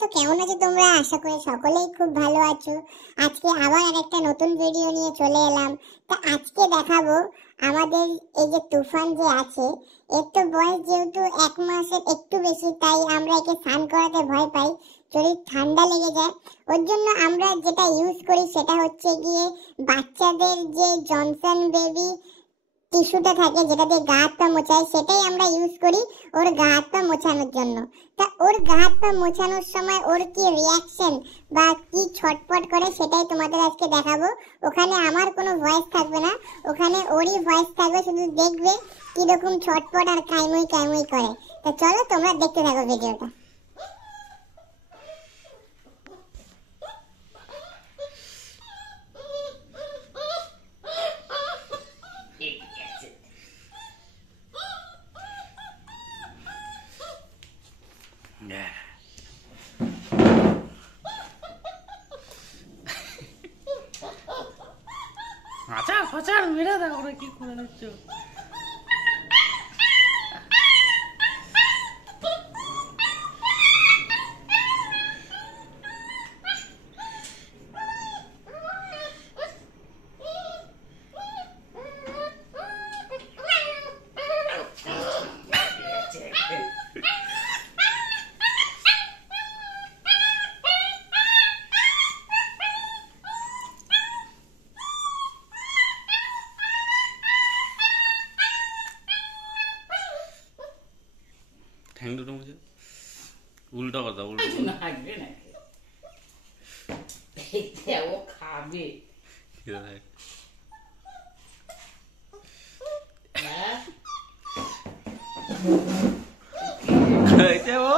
তো কেমন আছো তোমরা? আশা করি সকলেই খুব ভালো আছো। আজকে আবার আরেকটা নতুন ভিডিও নিয়ে চলে এলাম। তা আজকে দেখাবো আমাদের এই যে তুফান যে আছে, এর তো বয়স যেহেতু 1 মাসের একটু বেশি, তাই আমরা একে স্নান করাতে ভয় পাই, যদি ঠান্ডা লেগে যায়। ওর জন্য আমরা যেটা ইউজ করি সেটা হচ্ছে গিয়ে বাচ্চাদের যে জনসন বেবি টিস্যুটা থাকে, যেটা দিয়ে গা হাত পা মোছায়, সেটাই আমরা ইউজ করি ওর গা হাত পা মোছানোর জন্য। তা ওর গা হাত পা মোছানোর সময় ওর কি রিয়াকশন বা কি ছটপট করে সেটাই তোমাদের আজকে দেখাবো। ওখানে আমার কোনো ভয়েস থাকবে না, ওখানে ওরই ভয়েস থাকবে, শুধু দেখবে কিরকম ছটপট আর কাইমুই কাইমুই করে। তা চলো তোমরা দেখতে থাকো ভিডিওটা। আচার ফাচার মেরে দেখো ওরা কি করে দিচ্ছ। ঠ্যাং দুটো মুছে উল্টো কথা উল্টো লাগবে না, ও খাবে। খাইতে ও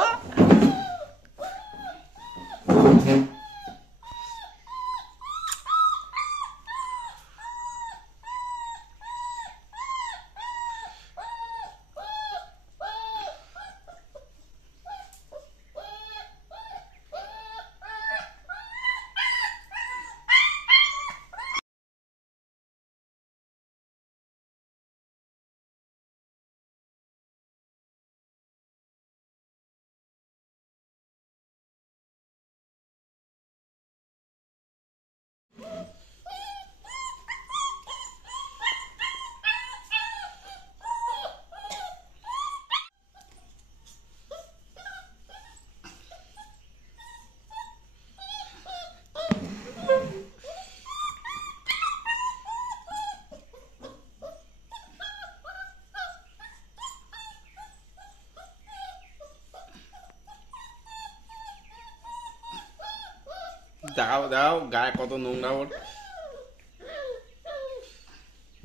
দাও দাও, গায়ে কত নোংরা ওর।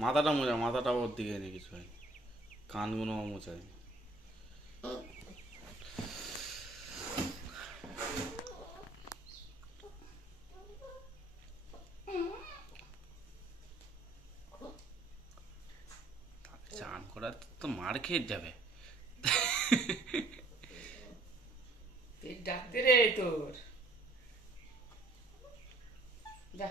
মাথাটা মোজা, মাথাটা ওর দিকে নেই, কিছু হয় কানগুলো মোছায়। চান করার তো মার খেয়ে যাবে। ডাকতে রে তোর যা।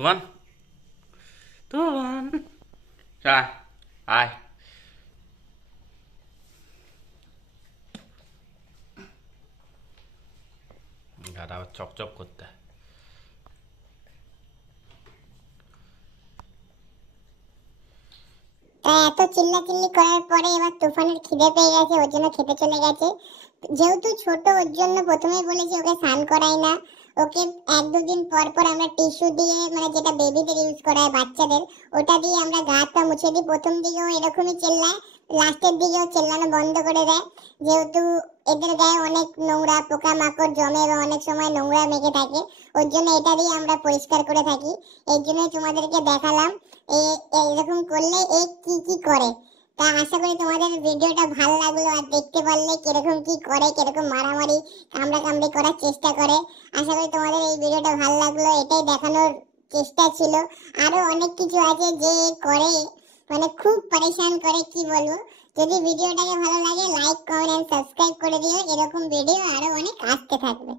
তুফান তুফান আয় আয়। গাটা আবার চকচক করতে। এত চিল্লাচিল্লি করার পরে এবার তুফানের খিদে পেয়ে গেছে, ওর জন্য খেতে চলে গেছে। যেহেতু ছোট, ওর জন্য প্রথমেই বলেছি ওকে স্নান করাই না, ওকে 1-2 দিন পর পর আমরা টিস্যু দিয়ে, মানে যেটা বেবিদের ইউজ করা হয় বাচ্চাদের, ওটা দিয়ে আমরা গা হাত পা মুছে দিই। প্রথম দিকেও এরকমই চেল্লায়, লাস্টের দিকেও চেল্লানো বন্ধ করে দেয়। যেহেতু এদের গায়ে অনেক নোংরা পোকামাকড় জমে এবং অনেক সময় নোংরা মেখে থাকে, ওর জন্য এটা দিয়ে আমরা পরিষ্কার করে থাকি। এই জন্য তোমাদেরকে দেখালাম এরকম করলে এ কি কি করে। তা আশা করি তোমাদের ভিডিওটা ভালো লাগলো, আর দেখতে পারলে কিরকম কি করে, কিরকম মারামারি কামড়া কামড়ি করার চেষ্টা করে। আশা করি তোমাদের এই ভিডিওটা ভালো লাগলো, এটাই দেখানোর চেষ্টা ছিল। আরো অনেক কিছু আছে যে করে, মানে খুব পরেশান করে, কি বলবো। যদি ভিডিওটাকে ভালো লাগে লাইক কমেন্ট এন্ড সাবস্ক্রাইব করে দিও, এরকম ভিডিও আরো অনেক আসতে থাকবে।